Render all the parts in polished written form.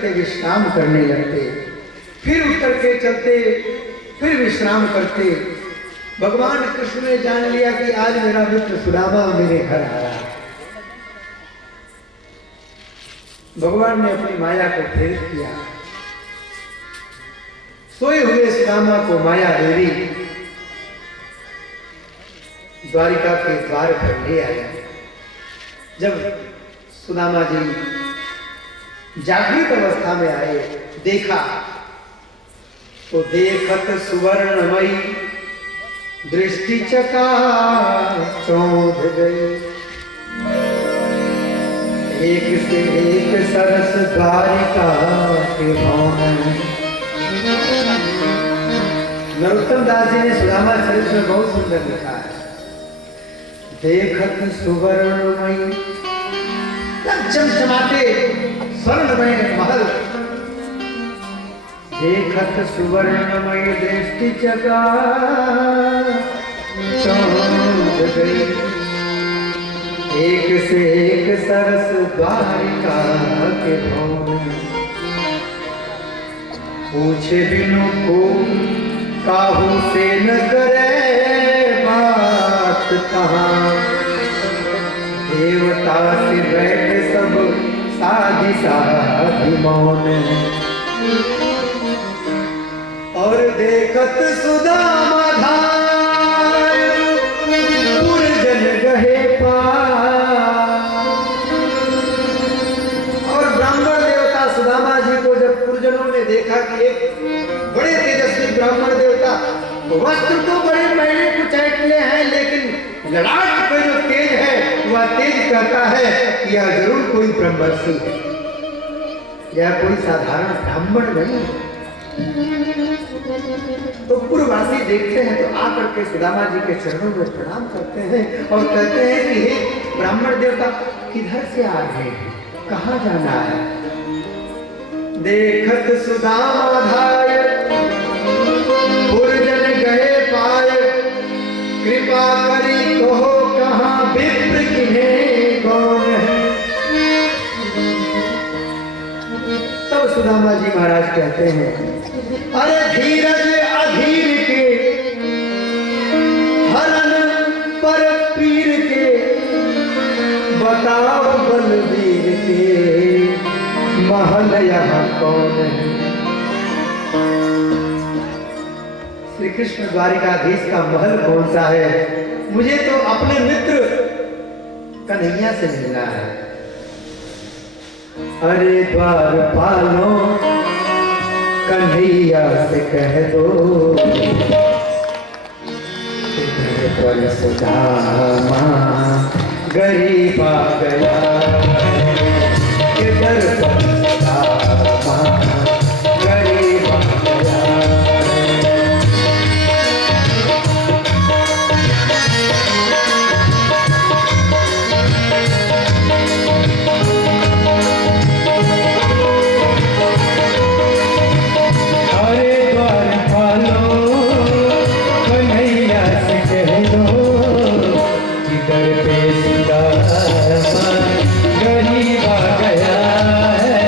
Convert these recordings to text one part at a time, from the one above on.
चलते विश्राम करने लगते, फिर उठ करके चलते, फिर विश्राम करते। भगवान कृष्ण ने जान लिया कि आज मेरा मित्र सुदामा मेरे घर आ रहा है। भगवान ने अपनी माया को प्रेरित किया, सोए हुए सुदामा को माया देवी द्वारिका के द्वार पर ले आया। जब सुदामा जी जागृत अवस्था में आए, देखा तो देखत सुवर्णमयी दृष्टि चकाचौंध गई। एक से एक सरस द्वारिका के भवन। नरोत्तम दास जी ने सुदामा चरित्र में बहुत सुंदर लिखा है। देखत सुवर्णमयी, चमचमाते स्वर्णमय महल, देखत सुवर्णमय दृष्टि चकाचौंध गई। एक से एक सरस द्वारिका के भवन। पूछे बिनु को काहू से न करे बात कहाँ। देवता से बैठे सब साधि साधि मौन। और देखत सुदामा धाय पुरजन गहे पार। और ब्राह्मण देवता सुदामा जी को जब पुरजनों ने देखा कि एक बड़े तेजस्वी ब्राह्मण देवता, वस्त्र तो बड़े मैले कुचैटले हैं, लेकिन लड़ाट पे जो तेज है वह तेज कहता है कि यह जरूर कोई ब्रह्मर्षि है, यह कोई साधारण ब्राह्मण नहीं। तो पूर्ववासी देखते हैं तो आकर के सुदामा जी के चरणों में प्रणाम करते हैं और कहते हैं कि हे ब्राह्मण देवता, किधर से आ रहे हैं, कहाँ जाना है। देखत सुदामा धाय पुरजन गए पाए। कृपा करी कहो कहाँ विप्र किन्हें कौन है। तब सुदामा जी महाराज कहते हैं, अरे धीरज अधीर के हरण पर पीर के, बताओ बलवीर के महल यहाँ कौन है। श्री कृष्ण द्वारिकाधीश का महल कौन सा है, मुझे तो अपने मित्र कन्हैया से मिलना है। अरे द्वारपालों कन्हैया से कह दो, पर सुदामा गरीब आ गया। किधर पर सुदामा गरीब आ गया। गरीब आ गया है।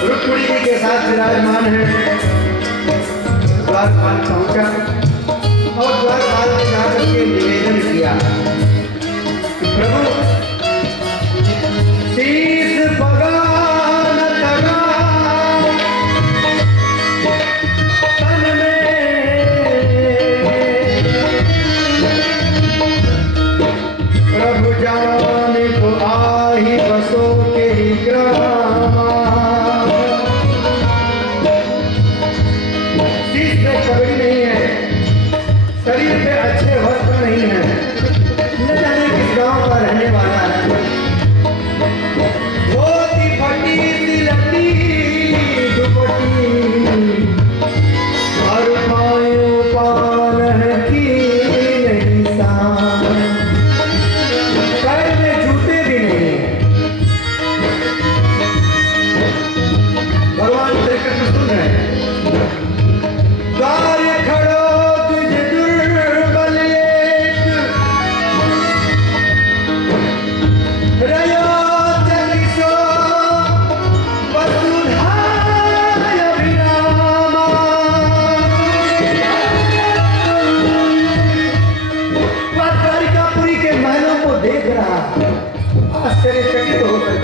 रुक्मिणी जी के साथ विराजमान है। द्वारपाल पहुंचा और द्वारपाल ने जाकर के निवेदन किया कि प्रभु शीश बगान तगा तन में प्रभु जाने को आही बसो के ही ग्राम। शीश में कभी नहीं है, शरीर पे अच्छे वस्त्र नहीं है, न जाने किस गांव का रहने वाला है। धोती फटी तिलती दुपट्टी और पायों पान की नहीं सान, पैर में जूते भी नहीं है। भगवान श्री कृष्ण सुन रहे हैं। द्वार खड़ो तुझ दुर्बल एक, रयो चलिसो वसुधाय अभिरामा। वह द्वारिकापुरी के महलों को देख रहा, आश्चर्यचकित होकर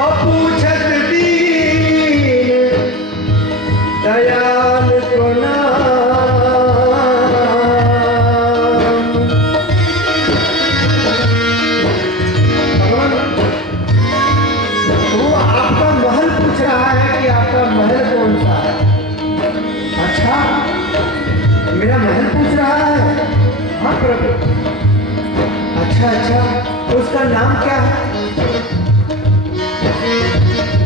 और पूछत दीन दयाल को नाम। भगवान वो आपका महल पूछ रहा है कि आपका महल कौन सा है। अच्छा, मेरा महल पूछ रहा है? हाँ प्रभु। अच्छा अच्छा, तो उसका नाम क्या है?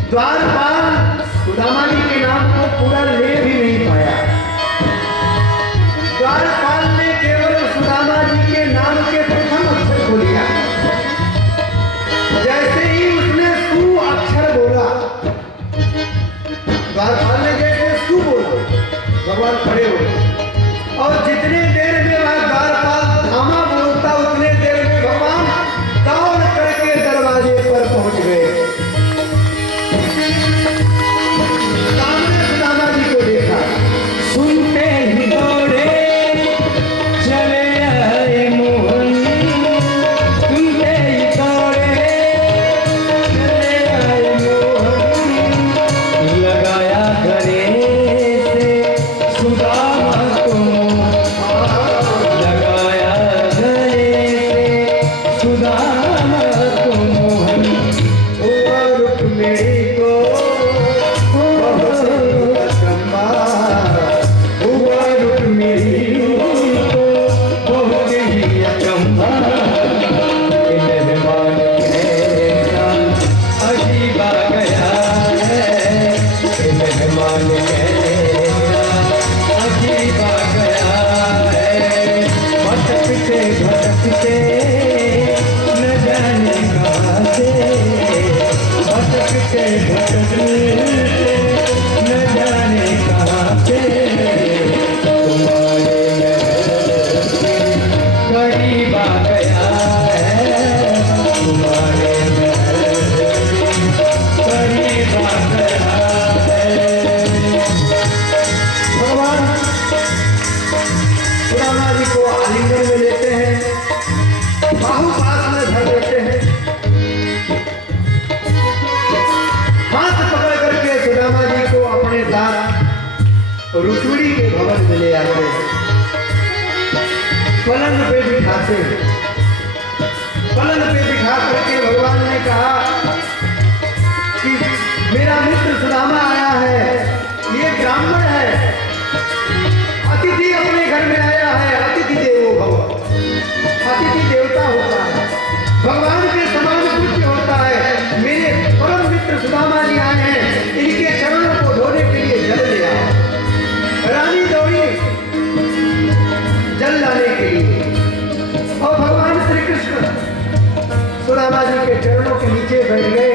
द्वारपाल सुदामा जी के नाम को पूरा ले भी नहीं पाया। द्वारपाल ने केवल सुदामा जी के नाम के प्रथम अक्षर को लिया। जैसे ही उसने सु अक्षर बोला, द्वारपाल ने जैसे सु बोला, भगवान खड़े हो गए और जितने देर में वह द्वारपाल धामा बोलता उतने देर में भगवान दौड़ करके दरवाजे पर पहुंच गए। सामने सुदामा जी को देखा, सुनते ही दौड़े चले आए मोहन, सुनते ही दौड़े चले आए मोहन, लगाया गले से सुदामा को, लगाया गले से सुदामा को मोहन। ओ रुक्मिणी को भटकते न जाने कहाँ से, भटकते भटकते न जाने कहाँ से, तुम्हारे करीब आ गया है, तुम्हारे करीब आ गया है। भगवान सुदामा जी को आलिंगन में लेते हैं, बाहु पास में धर देते हैं, हाथ पकड़ करके सुदामा जी को अपने साथ रुक्मिणी के भवन में ले आते हैं। पलंग पे बिठाते हैं। पलंग पे बिठा करके भगवान ने कहा कि मेरा मित्र सुदामा आया है, ये ब्राह्मण है, अतिथि अपने घर में आया है, अतिथि देवो भव, अतिथि देवता होता है, भगवान के समान पूज्य होता है। मेरे परम मित्र सुदामा जी आए हैं, इनके चरणों को धोने के लिए जल ले आओ। रानी दौड़ी जल लाने के लिए और भगवान श्री कृष्ण सुदामा जी के चरणों के नीचे बैठ गए,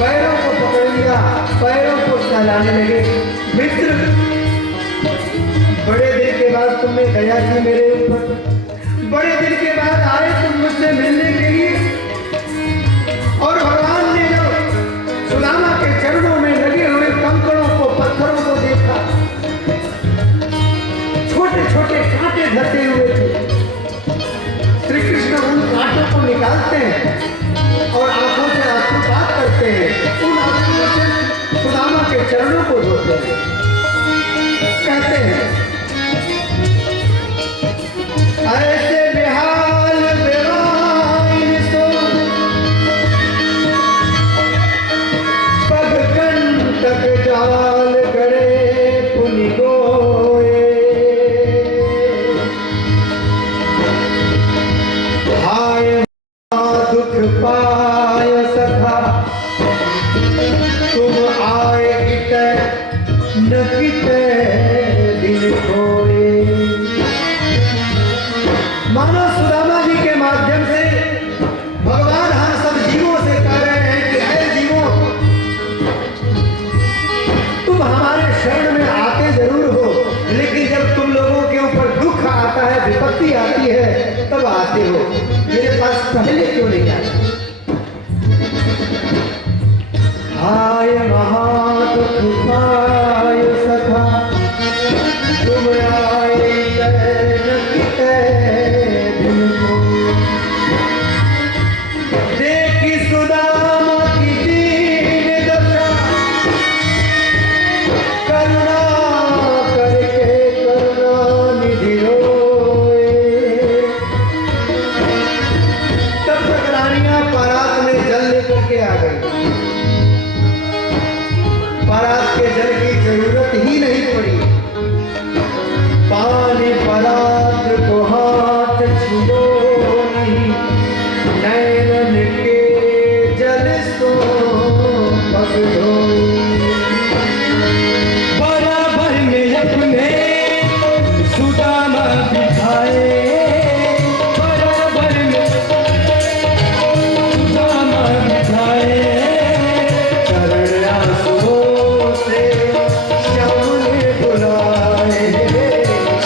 पैरों को पकड़ लिया, पैरों को सहलाने लगे। मित्र, बड़े दिन के बाद तुमने दया की मेरे ऊपर, बड़े दिन के बाद आए तुम मुझसे मिलने के लिए। धसे हुए थे। श्री कृष्ण उन कांटों को निकालते हैं और आंखों से आशीर्वाद करते हैं। उन आंसुओं से सुदामा के चरणों को धोते हैं। कहते हैं ऐसे बेहाल बेवाइन सो पग कंटक जाल करे पुनि गोए। हाय दुख पाय सखा तुम आए गिटे न गिटे दिल खोए। मानो सुदामा जी के माध्यम से भगवान हम सब जीवों से कह रहे हैं कि ऐ जीवों, तुम हमारे शरण में आते जरूर हो, लेकिन जब तुम लोगों के ऊपर दुख आता है, विपत्ति आती है, तब आते हो। मेरे पास पहले क्यों नहीं आते? हाय महादुख पाय सखा तुम आए न गिटे दिल को। देखी सुदामा की दीन दशा करुणा करके करुणा निधि रोए। तब तक रानियां बारात में जल लेकर के आ गई। बारात के जल की जरूरत ही नहीं पड़ी। पानी बारात को हाथ छुओ नहीं, नैनन के जल सो पग धोई। बराबर में अपने सुदामा बिठाए, बराबर में सुदामा बिठाए। चरण आंसुओं से श्याम ने बुलाए।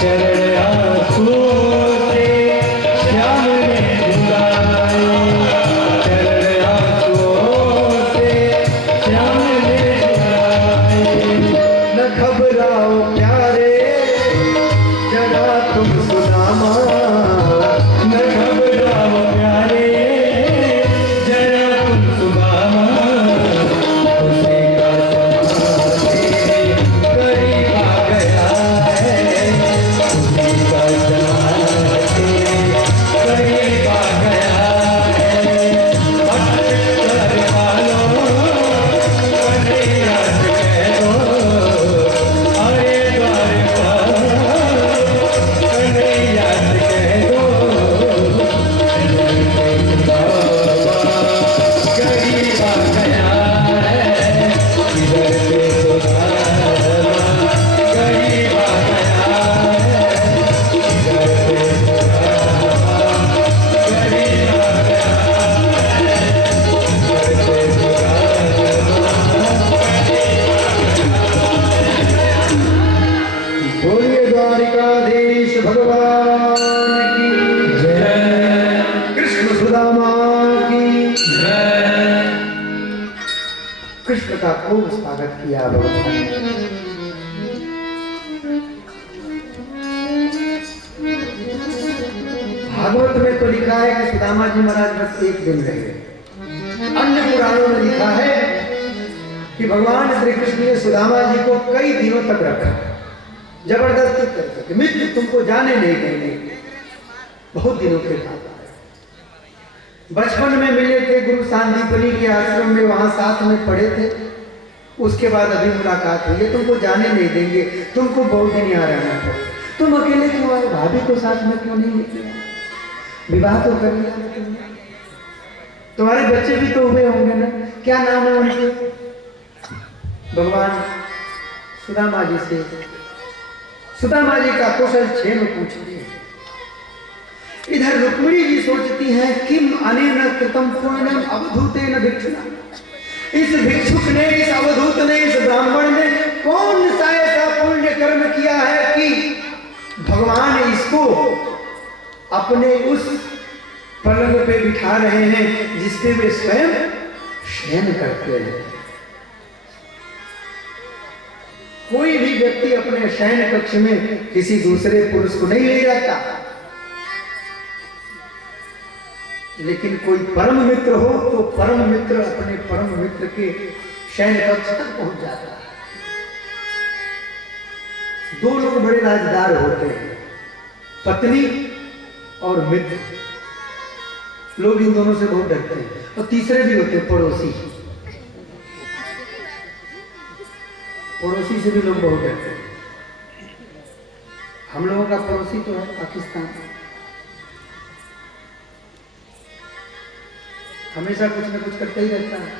चरण आंसुओं से श्याम ने बुलाए। चरण आंसुओं से श्याम ने बुलाए। न घबराओ प्यारे जरा तुम सुदामा। न घबराओ प्यारे जरा तुम सुदामा। खुशी का समाधि करीब आ गया है। खुशी का समाधि करीब आ गया है। भक्त कर वालों अरे याद कह दो, अरे द्वार पर अरे याद कह दो। करीब आ गया है इधर से सुदामा। करीब आ गया है इधर से सुदामा। करीब आ गया है इधर से बोलिए द्वारिकाधीश भगवान की जय। कृष्ण सुदामा की। जय। कृष्ण का खूब स्वागत किया भगवान ने। भागवत में तो लिखा है कि सुदामा जी महाराज बस एक दिन रहे। अन्य पुराणों में लिखा है कि भगवान श्री कृष्ण ने सुदामा जी को कई दिनों तक रखा, जबरदस्ती करके कि मित्र तुमको जाने नहीं देंगे। बहुत दिनों के बाद बचपन में मिले थे, गुरु सांदीपनी के आश्रम में, वहां साथ में पढ़े थे। उसके बाद अभी मुलाकात हुई है, तुमको जाने नहीं देंगे, तुमको बहुत दिन यहाँ रहना पड़े। तुम अकेले क्यों आए? भाभी को साथ में क्यों नहीं लेके आए? विवाह तो कर लिया तुमने, तुम्हारे बच्चे भी तो हुए होंगे ना, क्या नाम है उनके? भगवान सुदामा जी से सुदामा जी का कुशल क्षेम पूछते हैं। इधर रुक्मिणी जी सोचती हैं किम अनेन कृतम पुण्यम अवधूतेन भिक्षुना। इस भिक्षुक ने, इस अवधूत ने, इस ब्राह्मण ने कौन सा ऐसा पुण्य कर्म किया है कि भगवान इसको अपने उस पलंग पे बिठा रहे हैं जिसपे वे स्वयं शयन करते हैं। कोई भी व्यक्ति अपने शयन कक्ष में किसी दूसरे पुरुष को नहीं ले जाता, लेकिन कोई परम मित्र हो तो परम मित्र अपने परम मित्र के शयन कक्ष तक पहुंच जाता है। दो लोग बड़े राजदार होते हैं, पत्नी और मित्र। लोग इन दोनों से बहुत डरते हैं। और तीसरे भी होते हैं, पड़ोसी। पड़ोसी से भी लोग बहुत डरते हैं। हम लोगों का पड़ोसी तो है पाकिस्तान, हमेशा कुछ न कुछ करता ही रहता है।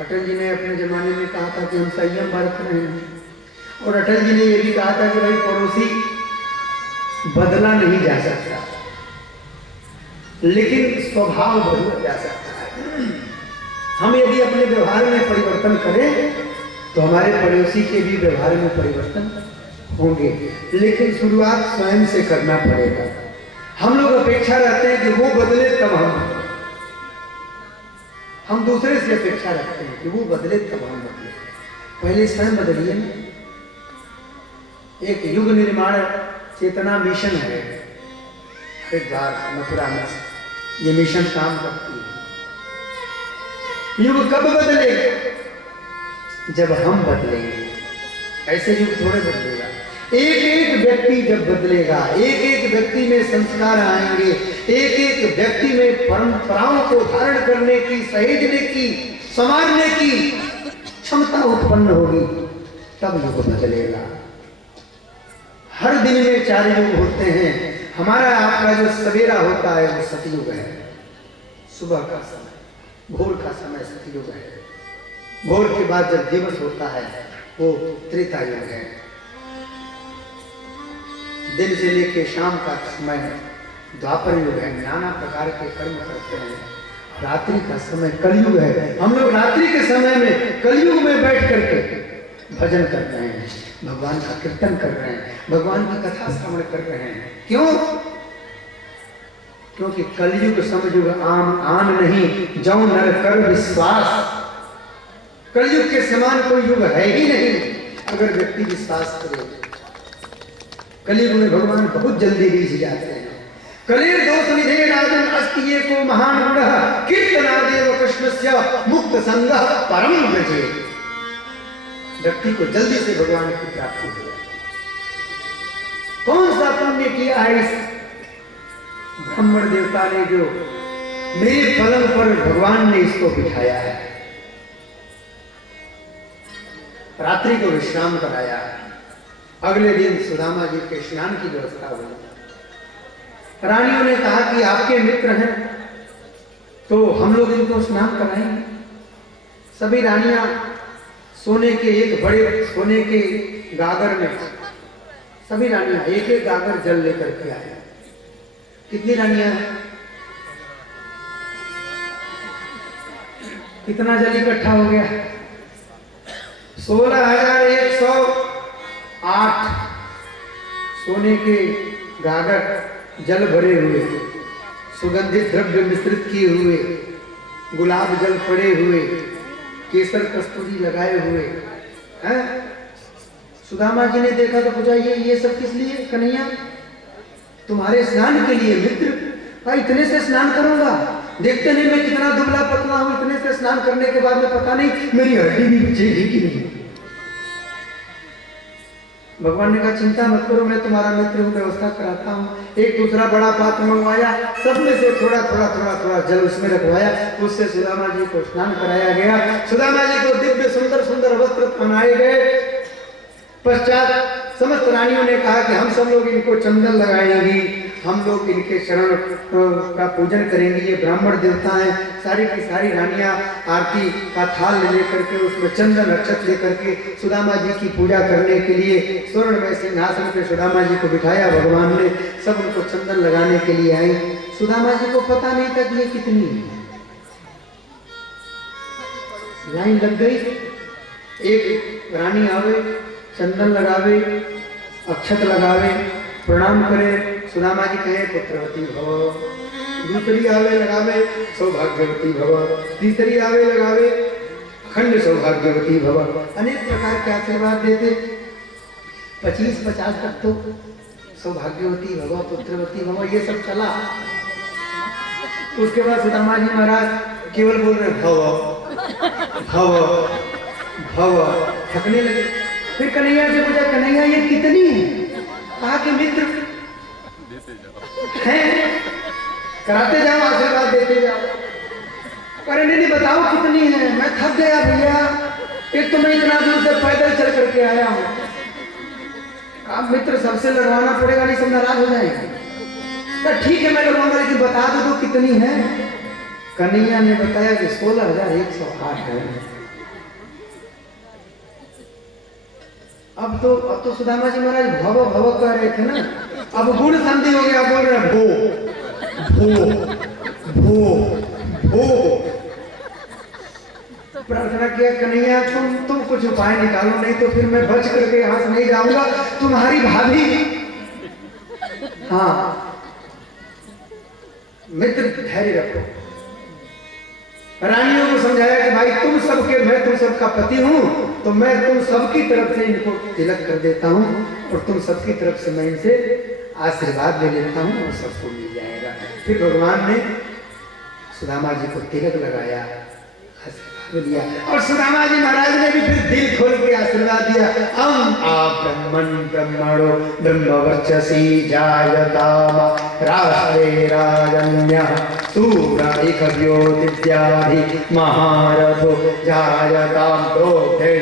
अटल जी ने अपने जमाने में कहा था कि हम संयम बरत रहे हैं, और अटल जी ने यह भी कहा था कि भाई पड़ोसी बदला नहीं जा सकता, लेकिन स्वभाव बदला जा सकता है। हम यदि अपने व्यवहार में परिवर्तन करें तो हमारे पड़ोसी के भी व्यवहार में परिवर्तन होंगे, लेकिन शुरुआत स्वयं से करना पड़ेगा। हम लोग अपेक्षा रखते हैं कि वो बदले तब हम दूसरे से अपेक्षा रखते हैं कि वो बदले तब हम बदले। पहले स्वयं बदलिए ना। एक युग निर्माण चेतना मिशन है हरिद्वार मथुरा में, ये मिशन काम करती है। युग कब बदलेगा? जब हम बदलेंगे। ऐसे युग थोड़े बदलेगा। एक एक व्यक्ति जब बदलेगा, एक एक व्यक्ति में संस्कार आएंगे, एक एक व्यक्ति में परंपराओं को धारण करने की, सहेजने की, संभालने की क्षमता उत्पन्न होगी, तब युग बदलेगा। हर दिन में 4 युग होते हैं। हमारा आपका जो सवेरा होता है वो सतयुग है, सुबह का समय, भोर का समय सतयुग है। भोर के बाद जब दिवस होता है वो त्रेता युग है। दिन से लेके शाम का समय द्वापर युग है, नाना प्रकार के कर्म करते हैं। रात्रि का समय कलयुग है। हम लोग रात्रि के समय में कलयुग में बैठ करके भजन कर रहे हैं, भगवान का कीर्तन कर रहे हैं, भगवान की कथा श्रवण कर रहे हैं। क्यों? क्योंकि कलयुग समयुग आम आन नहीं, जौ नर कर विश्वास। कलयुग के समान कोई युग है ही नहीं अगर व्यक्ति विश्वास करे। कलयुग में भगवान बहुत जल्दी रीझ जाते हैं। कलिर दोष निधे राजन अस्ति एको महान गुण कीर्तनादेव कृष्णस्य मुक्त संगः परम व्रजे। व्यक्ति को जल्दी से भगवान की प्राप्ति हो जाए। कौन सा पुण्य किया है इस ब्राह्मण देवता ने जो मेरे पलंग पर भगवान ने इसको बिठाया है, रात्रि को विश्राम कराया। अगले दिन सुदामा जी के स्नान की व्यवस्था हुई। रानियों ने कहा कि आपके मित्र हैं तो हम लोग इनको स्नान कराएंगे। सभी रानियां सोने के एक बड़े सोने के गागर में, सभी रानियां एक एक गागर जल लेकर के आए। कितनी रानियां हैं? कितना जल इकट्ठा हो गया? 16,108 सोने के गागर जल भरे हुए, सुगंधित द्रव्य मिश्रित किए हुए, गुलाब जल पड़े हुए, केसर कस्तूरी लगाए हुए हैं। सुदामा जी ने देखा तो पूछा, ये सब किस लिए कन्हैया? तुम्हारे स्नान के लिए मित्र। भाई इतने से स्नान करूंगा? देखते नहीं मैं कितना दुबला पतला हूं, इतने से स्नान करने के बाद में पता नहीं मेरी हड्डी भी बचेगी कि नहीं। भगवान ने कहा चिंता मत करो, मैं तुम्हारा मित्र हूं, व्यवस्था कराता हूं। एक दूसरा बड़ा पात्र मंगवाया, सब में से थोड़ा थोड़ा थोड़ा थोड़ा जल उसमें रखवाया, उससे सुदामा जी को स्नान कराया गया। सुदामा जी को दिव्य सुंदर सुंदर वस्त्र पहनाए गए। पश्चात समस्त रानियों ने कहा कि हम सब लोग इनको चंदन लगाएंगी, हम लोग इनके शरण का पूजन करेंगे, ये ब्राह्मण देवता हैं। सारी की सारी रानियां आरती का थाल लेकर के उसमें चंदन अक्षत लेकर के सुदामा जी की पूजा करने के लिए स्वर्ण में सिंहासन पे सुदामा जी को बिठाया। भगवान ने सब उनको चंदन लगाने के लिए आई। सुदामा जी को पता नहीं था कि ये कितनी है। लाइन लग गई, एक रानी आवे, चंदन लगावे, अक्षत लगावे, प्रणाम करे, सुदामा जी कहे पुत्रवती भव। दूसरी आवे लगावे सौभाग्यवती भव, तीसरी आवे लगावे अखंड सौभाग्यवती भव। अनेक प्रकार के आशीर्वाद देते। 25-50 तक तो सौभाग्यवती भवा, पुत्रवती भवा, ये सब चला। उसके बाद सुदामा जी महाराज केवल बोल रहे भव भव भव, थकने लगे। फिर कन्हैया से पूछा, कन्हैया ये कितनी है? कहा कि मित्र हैं, कराते जाओ, आशीर्वाद देते जाओ। अरे नहीं बताओ कितनी है, मैं थक गया भैया, एक तो मैं इतना दूर से पैदल चल करके आया हूँ। आप मित्र सबसे लड़वाना पड़ेगा, नहीं सब नाराज हो जाएंगे। तो ठीक है मैं लड़वाऊंगा, लेकिन बता दो कितनी है। कन्हैया ने बताया कि 16,108 है। अब तो सुदामा जी महाराज भव भव कह रहे थे ना, अब गुण संधि हो गया, बोल रहे भो भो भो भो। प्रार्थना किया, कन्हैया तुम कुछ उपाय निकालो, नहीं तो फिर मैं बच करके यहाँ से नहीं जाऊंगा। तुम्हारी भाभी, हाँ मित्र धैर्य रखो। रानियों को समझाया कि भाई मैं तुम सबका पति हूं, तो मैं तुम सबकी तरफ से इनको तिलक कर देता हूं, और तुम सबकी तरफ से मैं इनसे आशीर्वाद ले लेता हूं, और सबको मिल जाएगा। फिर भगवान ने सुदामा जी को तिलक लगाया, दिया, और सुदामा जी महाराज ने भी फिर दिल खोल के आशीर्वाद दिया। ब्रह्मण ब्रह्मणो ब्रह्मवर्चसी जायताम राष्ट्रे राजन्यः सूरैकव्यो दिव्याधि महारथो जायताम प्रोद्धे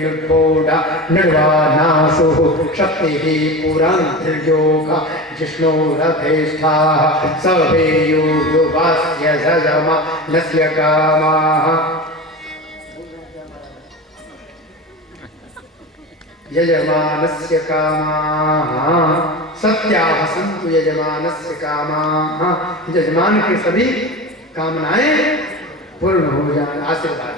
निर्पोढा निर्वाणासुः शक्तिः पुरां त्रिलोका जिष्णुरथेष्ठाः सर्वे युवास्य जजमा नस्य कामाः यजमानस्य कामाः सत्याः सन्तु यजमानस्य कामाः। यजमान की सभी कामनाएं पूर्ण हो जाए। आशीर्वाद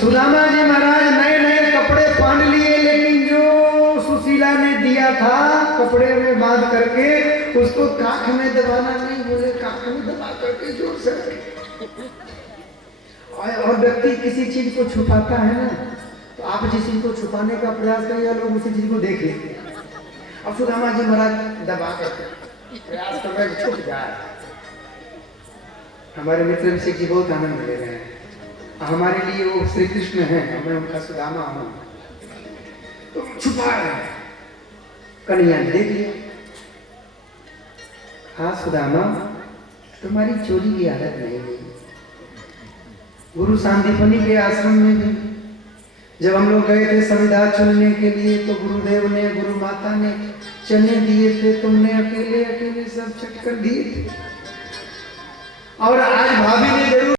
सुदामा जी महाराज नए नए कपड़े पहन लिए, लेकिन जो सुशीला ने दिया था कपड़े में बांध करके, उसको काख में दबाना नहीं, बोले काख में दबा करके जोर से रखे। और व्यक्ति किसी चीज को छुपाता है ना, तो आप जिस चीज को छुपाने का प्रयास करें, लोग उसी चीज को देख लेते हैं। अब सुदामा जी महाराज दबा करके प्रयास कर रहे छुप जाए। हमारे मित्र अभिषेक जी बहुत आनंद ले रहे हैं। हमारे लिए वो श्री कृष्ण है, मैं उनका सुदामा हूं, तो छुपा रहे हैं। कन्हैया ने देख लिया। हाँ सुदामा, तुम्हारी चोरी की आदत नहीं हुई। गुरु सांदीपनी के आश्रम में भी जब हम लोग गए थे संविदा चुनने के लिए, तो गुरुदेव ने, गुरु माता ने चने दिए थे, तुमने अकेले अकेले सब चट कर दिए थे। और आज भाभी ने जरूर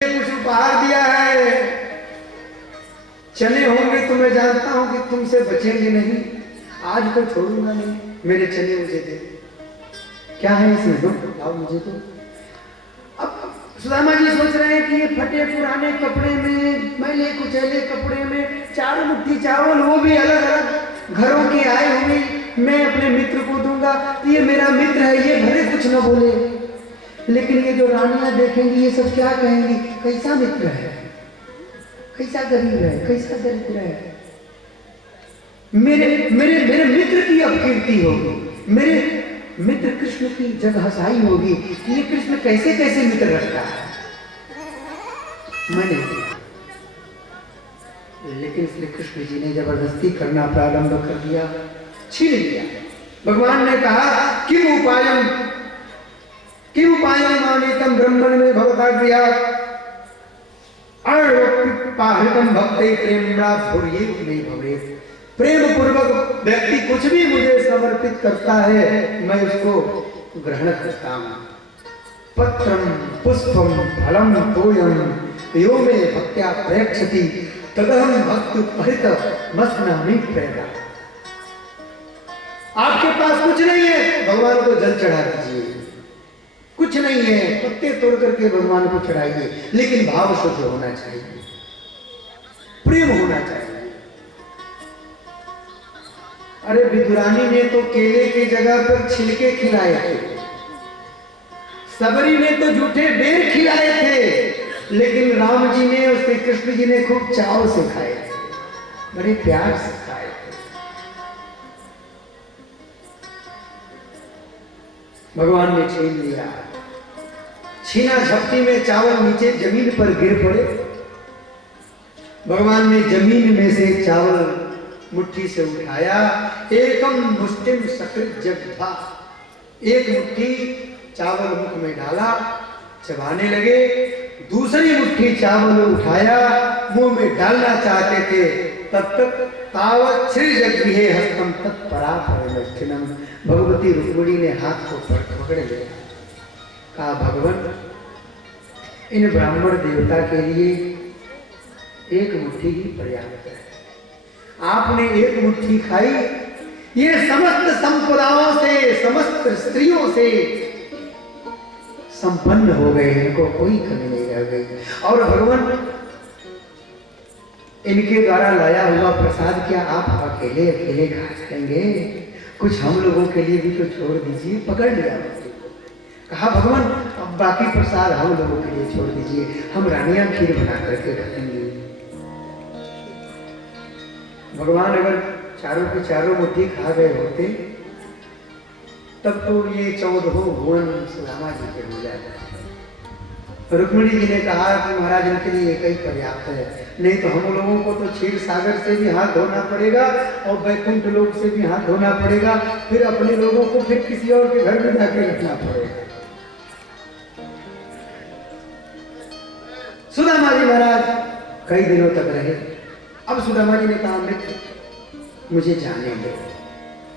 कुछ उपहार दिया है, चने होंगे तो मैं जानता हूं कि तुमसे बचेंगे नहीं। आज तो छोड़ूंगा नहीं, मेरे चने मुझे दे। क्या है इसमें, दो लाओ मुझे तो। अब सुदामा जी सोच रहे हैं कि ये फटे पुराने कपड़े में, मैले कुचैले कपड़े में 4 मुट्ठी चावल, वो भी अलग अलग घरों के आए हुए, मैं अपने मित्र को दूंगा। तो ये मेरा मित्र है, ये भले कुछ न बोले, लेकिन ये जो रानियां देखेंगी ये सब क्या कहेंगी, कैसा मित्र है, कैसा गरीब है, कैसा दरिद्र है। मेरे मेरे मेरे मित्र की अपकीर्ति होगी, मेरे मित्र कृष्ण की जग हंसाई होगी कि ये कृष्ण कैसे कैसे मित्र रखता है। मैंने लेकिन श्री कृष्ण जी ने जबरदस्ती करना प्रारंभ कर दिया, छीन लिया। भगवान ने कहा किम उपायम मानितम ब्रह्मण में भवता क्रिया पाहितम भक्ते प्रेमणा भूर्ये नहीं भवे। प्रेम पूर्वक व्यक्ति कुछ भी मुझे समर्पित करता है, मैं उसको ग्रहण करता हूं। पत्रम पुष्पम फलम तोयम यो मे भक्त्या प्रेक्षति तदहम भक्त परित मस्नामि प्रेदा। आपके पास कुछ नहीं है, भगवान को जल चढ़ा दीजिए। कुछ नहीं है, पत्ते तोड़ करके भगवान को चढ़ाइए, लेकिन भाव शुद्ध होना चाहिए, प्रेम होना चाहिए। अरे विदुरानी ने तो केले की जगह पर छिलके खिलाए थे, सबरी ने तो झूठे बेर खिलाए थे, लेकिन राम जी ने और श्री कृष्ण जी ने खूब चाव से खाए, बड़े प्यार से खाए। भगवान ने छीन लिया, छीना झपटी में चावल नीचे जमीन पर गिर पड़े। भगवान ने जमीन में से चावल मुट्ठी से उठाया, एकम मुष्टिम सकृत जग्धा, एक मुट्ठी चावल मुख में डाला, चबाने लगे। दूसरी मुट्ठी चावल उठाया, मुंह में डालना चाहते थे, तब तक तावत श्री जगृहे हस्तम तत्परापरिलक्षिणम, भगवती रुक्मिणी ने हाथ को पकड़ लिया। कहा भगवान, इन ब्राह्मण देवता के लिए एक मुट्ठी ही पर्याप्त है। आपने एक मुट्ठी खाई, ये समस्त संपदाओं से, समस्त स्त्रियों से संपन्न हो गए, इनको कोई कमी नहीं रह गई। और भगवान, इनके द्वारा लाया हुआ प्रसाद क्या आप अकेले अकेले खा जाएंगे? कुछ हम लोगों के लिए भी तो छोड़ दीजिए। पकड़ लिया, कहा भगवान अब बाकी प्रसाद हम लोगों के लिए छोड़ दीजिए, हम रानियां खीर बना करके खाएंगे। भगवान अगर चारों की चारों मुट्ठी खा गए होते तब तो ये 14 भुवन सुदामा जी के हो जाते। रुक्मिणी जी ने कहा कि महाराज इनके लिए एक ही पर्याप्त है, नहीं तो हम लोगों को तो क्षीर सागर से भी हाथ धोना पड़ेगा और वैकुंठ लोक से भी हाथ धोना पड़ेगा, फिर अपने लोगों को फिर किसी और के घर में जाके रखना पड़ेगा। सुदामा जी महाराज कई दिनों तक रहे। अब सुदामा जी ने कहा मित्र मुझे जाने दो,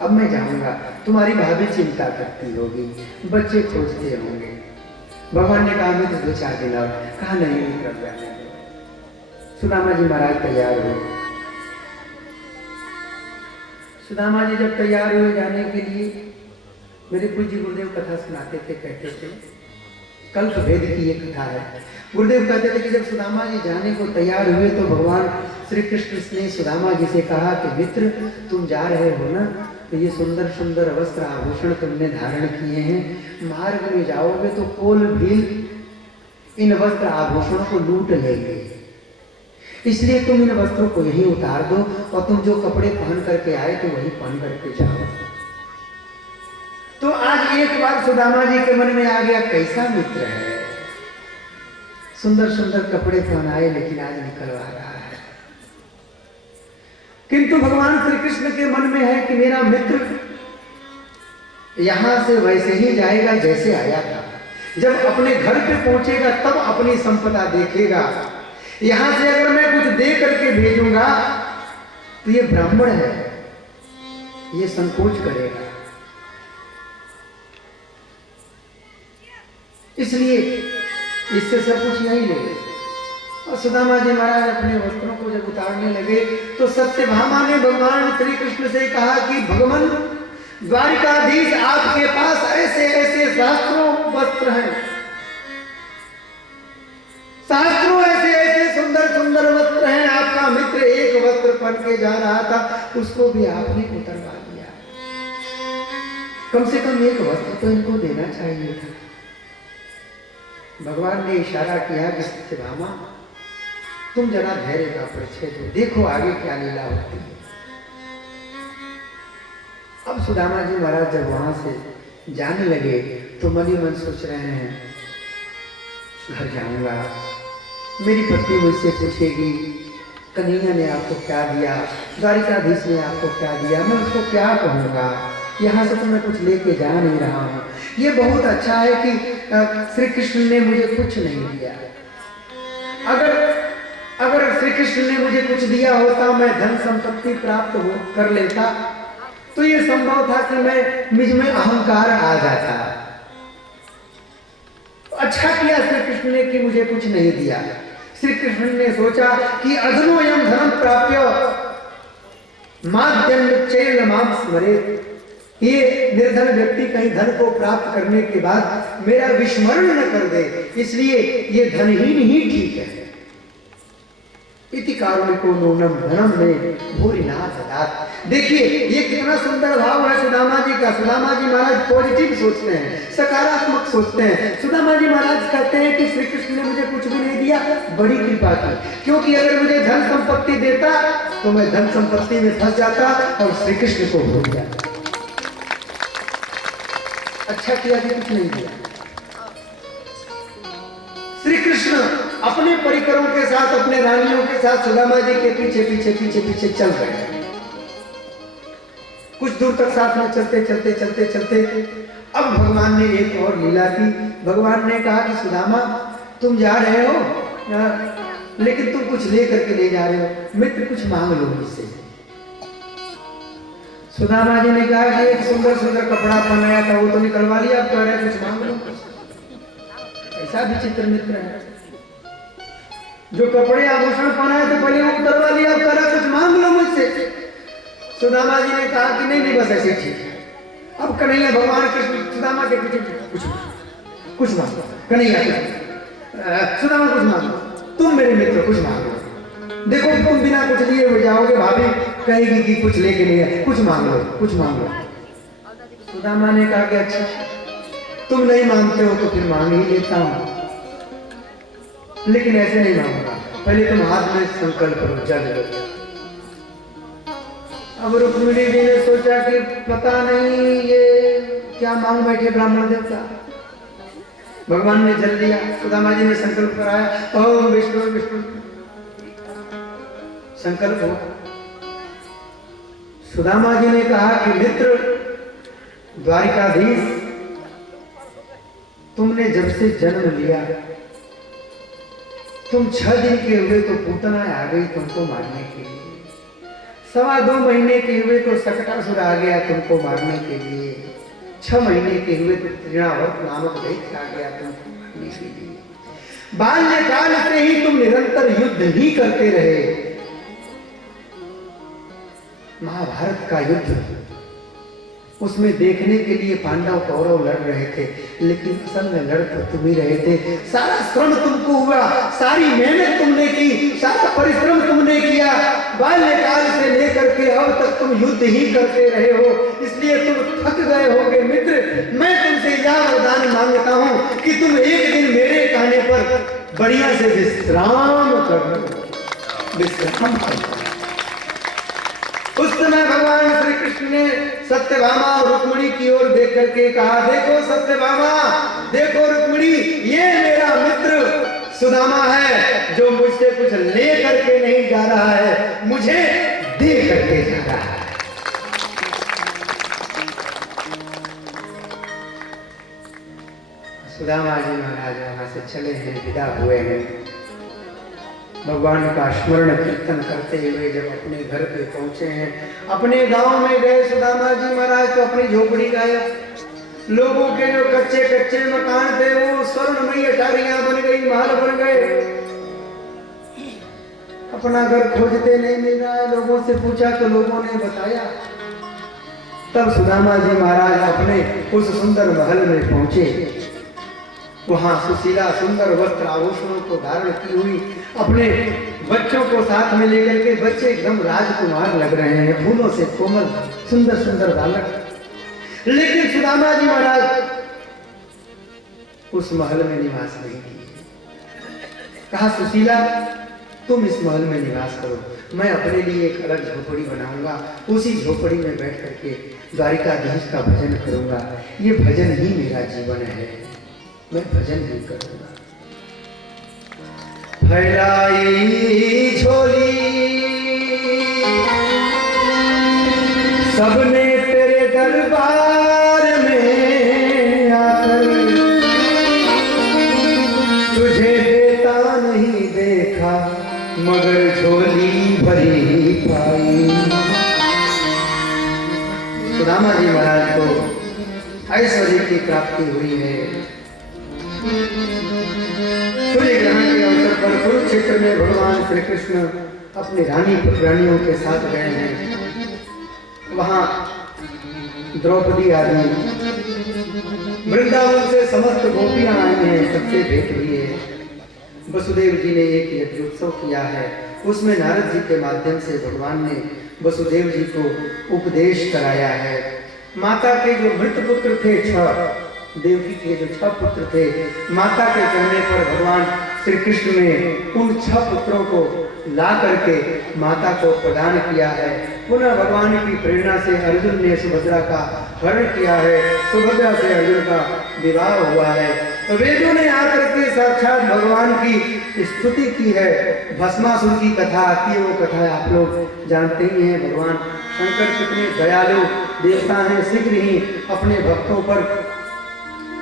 अब मैं जाऊंगा, तुम्हारी भाभी चिंता करती होगी, बच्चे खोजते होंगे। भगवान ने कहा मित्र 2-4 दिन और, कहा नहीं मित्र जाने दो। सुदामा जी महाराज तैयार हुए। सुदामा जी जब तैयार हुए जाने के लिए, मेरे पूज्य गुरुदेव कथा सुनाते थे, कहते थे कल्प भेद की ये कथा है। गुरुदेव कहते थे कि जब सुदामा जी जाने को तैयार हुए तो भगवान श्री कृष्ण ने सुदामा जी से कहा कि मित्र तुम जा रहे हो ना, तो ये सुंदर सुंदर वस्त्र आभूषण तुमने धारण किए हैं, मार्ग में जाओगे तो कोल भील इन वस्त्र आभूषणों को लूट लेंगे, इसलिए तुम इन वस्त्रों को यहीं उतार दो और तुम जो कपड़े पहन करके आए थे वही पहन करके जाओ। तो आज एक बार सुदामा जी के मन में आ गया कैसा मित्र है, सुंदर सुंदर कपड़े पहनाए लेकिन आज निकलवा रहा है। किंतु भगवान श्री कृष्ण के मन में है कि मेरा मित्र यहां से वैसे ही जाएगा जैसे आया था, जब अपने घर पे पहुंचेगा तब अपनी संपदा देखेगा। यहां से अगर मैं कुछ दे करके भेजूंगा तो ये ब्राह्मण है, ये संकोच करेगा, इसलिए इससे सब कुछ यही ले। और सुदामा जी महाराज अपने वस्त्रों को जब उतारने लगे तो सत्यभामा ने भगवान श्री कृष्ण से कहा कि भगवान द्वारिकाधीश आपके पास ऐसे ऐसे शास्त्रों वस्त्र हैं, शास्त्रों ऐसे ऐसे सुंदर सुंदर वस्त्र हैं, आपका मित्र एक वस्त्र पहन के जा रहा था उसको भी आपने उतरवा दिया, कम से कम एक वस्त्र तो इनको देना चाहिए था। भगवान ने इशारा किया कि सत्यभामा तुम जरा धैर्य का परिचय दो, देखो आगे क्या लीला होती है। अब सुदामा जी महाराज जब वहां से जाने लगे तो मन ही मन सोच रहे हैं घर जाऊंगा, मेरी पत्नी मुझसे पूछेगी कन्हैया ने आपको क्या दिया, द्वारिकाधीश ने आपको क्या दिया, मैं उसको क्या कहूंगा, यहाँ से तो मैं कुछ लेके जा नहीं रहा हूँ। ये बहुत अच्छा है कि श्री कृष्ण ने मुझे कुछ नहीं दिया, अगर श्री कृष्ण ने मुझे कुछ दिया होता, मैं धन संपत्ति प्राप्त कर लेता, तो ये संभव था कि मैं मुझ में अहंकार आ जाता। अच्छा किया श्री कृष्ण ने कि मुझे कुछ नहीं दिया। श्री कृष्ण ने सोचा कि अधनोयम धनम प्राप्य माध्यम चैल माम स्मरेत, ये निर्धन व्यक्ति कहीं धन को प्राप्त करने के बाद मेरा विस्मरण न कर दे, इसलिए ये धनहीन ही ठीक है। इति कारुणिको नूनम धनम में भूरि ना ददात। देखिए ये कितना सुंदर भाव है सुदामा जी का। सुदामा जी महाराज पॉजिटिव सोचते हैं, सकारात्मक सोचते हैं। सुदामा जी महाराज कहते हैं कि श्री कृष्ण ने मुझे कुछ भी नहीं दिया, बड़ी कृपा की। क्योंकि अगर मुझे धन संपत्ति देता तो मैं धन संपत्ति में फंस जाता और श्री कृष्ण को भूल जाता। अच्छा किया कि कुछ नहीं दिया। श्री कृष्ण अपने परिकरों के साथ, अपने रानियों के साथ सुदामा जी के पीछे पीछे पीछे पीछे चल रहे हैं। कुछ दूर तक साथ में चलते चलते चलते चलते अब भगवान ने एक और लीला की। भगवान ने कहा कि सुदामा तुम जा रहे हो लेकिन तुम कुछ ले करके ले जा रहे हो, मित्र कुछ मांग लो मुझसे। सुदामा जी ने कहा कि एक सुंदर सुंदर कपड़ा पहनाया था वो तो निकलवा लिया, अब कह रहे कुछ मांग लो। ऐसा विचित्र मित्र है, जो कपड़े आभूषण पहनाए थे पहले वो उतरवा लिया, अब कह रहा कुछ मांग लो मुझसे। सुदामा जी ने कहा कि नहीं बस ऐसे ठीक है। अब कन्हैया भगवान कृष्ण सुदामा के पीछे कुछ मांगो, कन्हैया सुदामा कुछ मांगो, तुम मेरे मित्र कुछ मांगो। देखो तुम बिना कुछ लिए हो जाओगे, भाभी कहेगी कि कुछ लेके नहीं है, कुछ मांग लो कुछ मांग लो। सुदामा ने कहा कि अच्छा तुम नहीं मांगते हो तो फिर मांग ही लेता हूं, लेकिन ऐसे नहीं मांगूंगा, पहले तुम हाथ में संकल्प करो, जल। अब रुक्मिणी जी ने सोचा कि पता नहीं ये क्या मांग बैठे ब्राह्मण देवता। भगवान ने जल दिया, सुदामा जी ने संकल्प कराया, ओम विष्णु विष्णु, संकल्प हो। सुदामा जी ने कहा कि मित्र द्वारिकाधीश, तुमने जब से जन्म लिया तुम 6 दिन के हुए तो पूतना आ गई तुमको मारने के लिए, 2.25 महीने के हुए तो सकटासुर आ गया तुमको मारने के लिए, 6 महीने के हुए तो तृणावर्त नामक दैत्य आ गया तुमको मारने के लिए। बाल्यकाल से ही तुम निरंतर युद्ध ही करते रहे। महाभारत का युद्ध, उसमें देखने के लिए पांडव कौरव लड़ रहे थे, लेकिन असल में लड़ तो तुम ही रहे थे। सारा श्रम तुमको हुआ, सारी मेहनत तुमने की, सारा परिश्रम तुमने किया, बाल्यकाल से लेकर के अब तक तुम युद्ध ही करते रहे हो, इसलिए तुम थक गए होगे। मित्र मैं तुमसे यह वरदान मांगता हूं कि तुम एक दिन मेरे कहने पर बढ़िया से विश्राम करो, विश्राम करो। उस समय भगवान श्री कृष्ण ने सत्यभामा और रुक्मिणी की ओर देख करके कहा, देखो सत्यभामा, देखो रुक्मिणी, ये मेरा मित्र सुदामा है जो मुझसे कुछ ले करके नहीं जा रहा है, मुझे दे करके जा रहा है। सुदामा जी महाराज वहां से चले हैं, विदा हुए हैं। भगवान का स्मरण कीर्तन करते हुए जब अपने घर पे पहुंचे हैं, अपने गांव में गए सुदामा जी महाराज तो अपनी झोपड़ी गए। लोगों के जो कच्चे कच्चे मकान थे वो स्वर्णमयी अटारियां बन गई, महल बन गए। अपना घर खोजते नहीं मिल रहा है, लोगों से पूछा तो लोगों ने बताया। तब सुदामा जी महाराज अपने उस सुंदर महल में पहुंचे। वहां सुशीला सुंदर वस्त्र आभूषणों को धारण की हुई अपने बच्चों को साथ में लेकर के, बच्चे एकदम राजकुमार लग रहे हैं, फूलों से कोमल सुंदर सुंदर बालक। लेकिन सुदामा जी महाराज उस महल में निवास नहीं किए। कहा सुशीला तुम इस महल में निवास करो, मैं अपने लिए एक अलग झोपड़ी बनाऊंगा, उसी झोपड़ी में बैठ करके द्वारिकाधीश का भजन करूंगा। ये भजन ही मेरा जीवन है, मैं भजन ही करूंगा। फैलाई झोली सबने तेरे दरबार में आकर, तुझे देता नहीं देखा मगर झोली भरी पाई। सुदामा जी महाराज को ऐश्वर्य की प्राप्ति हुई है। सूर्य ग्रहण के अवसर पर कुरुक्षेत्र में भगवान श्री कृष्ण अपनी रानियों के साथ गए हैं। वहां द्रौपदी आदि, वृंदावन से समस्त गोपियां आई हैं, सबसे भेंट हुई है। वसुदेव जी ने एक यज्ञोत्सव किया है, उसमें नारद जी के माध्यम से भगवान ने वसुदेव जी को उपदेश कराया है। माता के जो मृत पुत्र थे 6, देवकी के जो 6 पुत्र थे, माता के कहने पर भगवान श्री कृष्ण ने उन 6 पुत्रों को ला करके माता को प्रदान किया है। पुनः भगवान की प्रेरणा से अर्जुन ने सुभद्रा का हरण किया है, सुभद्रा से अर्जुन का विवाह हुआ है। तो वेदों ने आकर के साक्षात भगवान की स्तुति की है। भस्मासुर की कथा आती है, वो कथा आप लोग जानते ही हैं। भगवान शंकर कितने दयालु देवता हैं, शीघ्र ही अपने भक्तों पर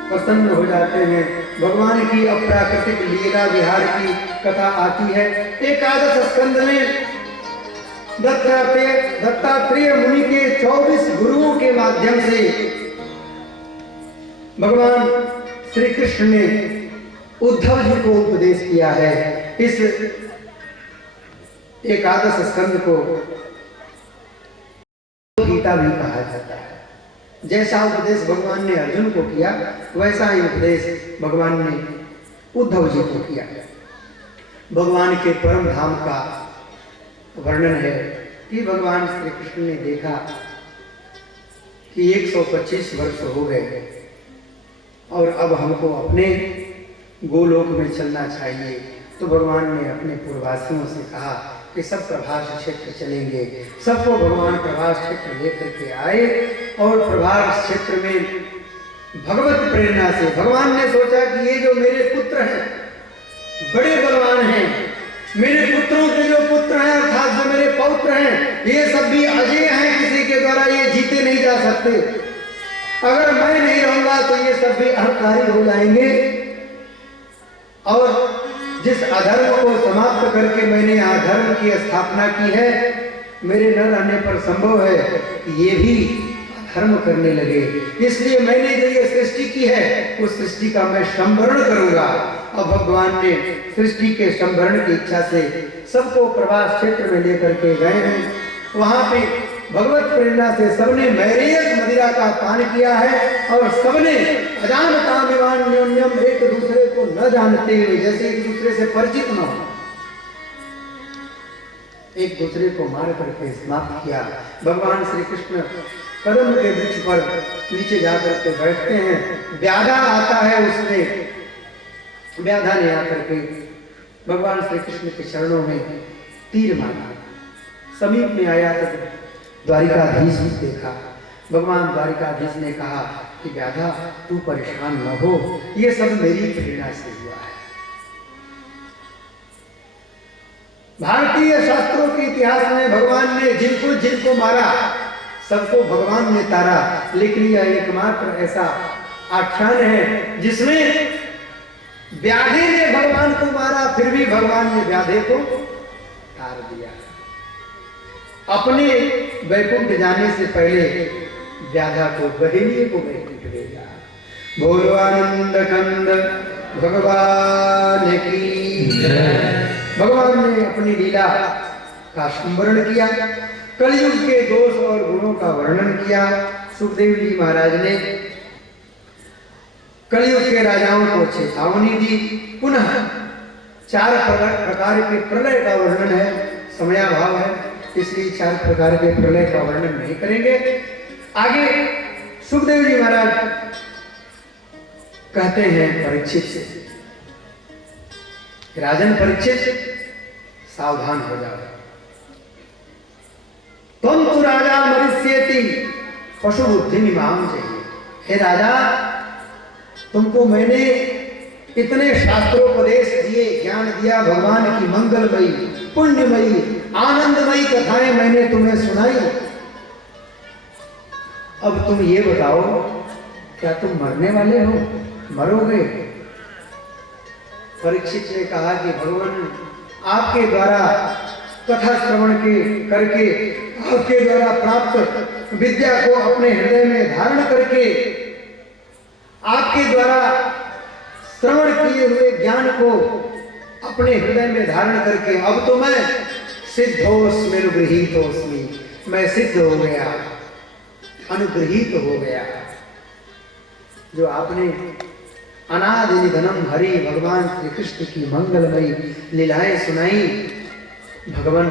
प्रसन्न हो जाते हैं। भगवान की अप्राकृतिक लीला विहार की कथा आती है। एकादश स्कंद में दत्तात्रेय मुनि के 24 गुरुओं के माध्यम से भगवान श्री कृष्ण ने उद्धव जी को उपदेश किया है। इस एकादश स्कंद को गीता भी कहा जाता है। जैसा उपदेश भगवान ने अर्जुन को किया, वैसा ही उपदेश भगवान ने उद्धव जी को किया। भगवान के परम धाम का वर्णन है कि भगवान श्री कृष्ण ने देखा कि 125 वर्ष हो गए और अब हमको अपने गोलोक में चलना चाहिए। तो भगवान ने अपने पूर्ववासियों से कहा कि सब प्रभास क्षेत्र चलेंगे। सबको भगवान प्रभास क्षेत्र लेकर के आए और प्रभास क्षेत्र में भगवत प्रेरणा से भगवान ने सोचा कि ये जो मेरे पुत्र हैं बड़े बलवान हैं, मेरे पुत्रों के जो पुत्र हैं अर्थात जो मेरे पौत्र हैं, ये सब भी अजय हैं, किसी के द्वारा ये जीते नहीं जा सकते। अगर मैं नहीं रहूंगा तो ये सब भी अहंकारी हो जाएंगे और जिस अधर्म को समाप्त करके मैंने अधर्म की स्थापना की है, मेरे न रहने पर संभव है कि ये भी धर्म करने लगे। इसलिए मैंने जो ये सृष्टि की है उस सृष्टि का मैं संवरण करूंगा। अब भगवान ने सृष्टि के संवरण की इच्छा से सबको प्रभास क्षेत्र में लेकर के गए हैं। वहां पे भगवत प्रेरणा से सबने मैरेयस मदिरा का पान किया है और सबने अजानता विवान्योन्यम एक दूसरे को न जानते हुए, जैसे एक दूसरे से परिचित न हो, एक दूसरे को मार करके समाप्त किया। भगवान श्री कृष्ण कदम के वृक्ष पर नीचे जाकर के बैठते हैं। व्याधा आता है, उसने व्याधा ने आकर के भगवान श्री कृष्ण के चरणों में तीर मारा। समीप में आया तो द्वारिकाधीश देखा। भगवान द्वारिकाधीश ने कहा कि व्याधा तू परेशान न हो, ये सब मेरी प्रेरणा से हुआ है। भारतीय शास्त्रों के इतिहास में भगवान ने जिनको जिनको मारा सबको भगवान ने तारा, लेकिन यह एकमात्र ऐसा आख्यान है जिसमें व्याधे ने भगवान को मारा, फिर भी भगवान ने व्याधे को तार दिया। अपने वैकुंठ जाने से पहले व्याधा को बहेलिए को वैकुंठ भेजा। बोलो आनंद कंद भगवान की। भगवान ने अपनी लीला का स्मरण किया, कलयुग के दोष और गुणों का वर्णन किया। सुखदेव जी महाराज ने कलयुग के राजाओं को चेतावनी दी। पुनः 4 प्रकार के प्रलय का वर्णन है, समयाभाव है इसलिए 4 प्रकार के प्रलय का वर्णन नहीं करेंगे। आगे सुखदेव जी महाराज कहते हैं परीक्षित से, राजन परीक्षित सावधान हो जाओ। तुम तो राजा मरिष्येति पशु बुद्धि निमाम चाहिए। हे राजा, तुमको मैंने इतने शास्त्रोपदेश दिए, ज्ञान दिया, भगवान की मंगलमयी पुण्यमयी आनंदमयी कथाएं मैंने तुम्हें सुनाई। अब तुम ये बताओ, क्या तुम मरने वाले हो, मरोगे? परीक्षित ने कहा कि भगवान आपके द्वारा कथा श्रवण के करके, आपके द्वारा प्राप्त विद्या को अपने हृदय में धारण करके, आपके द्वारा श्रवण किए हुए ज्ञान को अपने हृदय में धारण करके अब तो मैं सिद्धोस्मि अनुगृहीतोस्मि, मैं सिद्ध हो गया, अनुगृहीत हो गया। जो आपने अनादि निधनम हरि भगवान श्री कृष्ण की मंगलमयी लीलाएं सुनाई। भगवान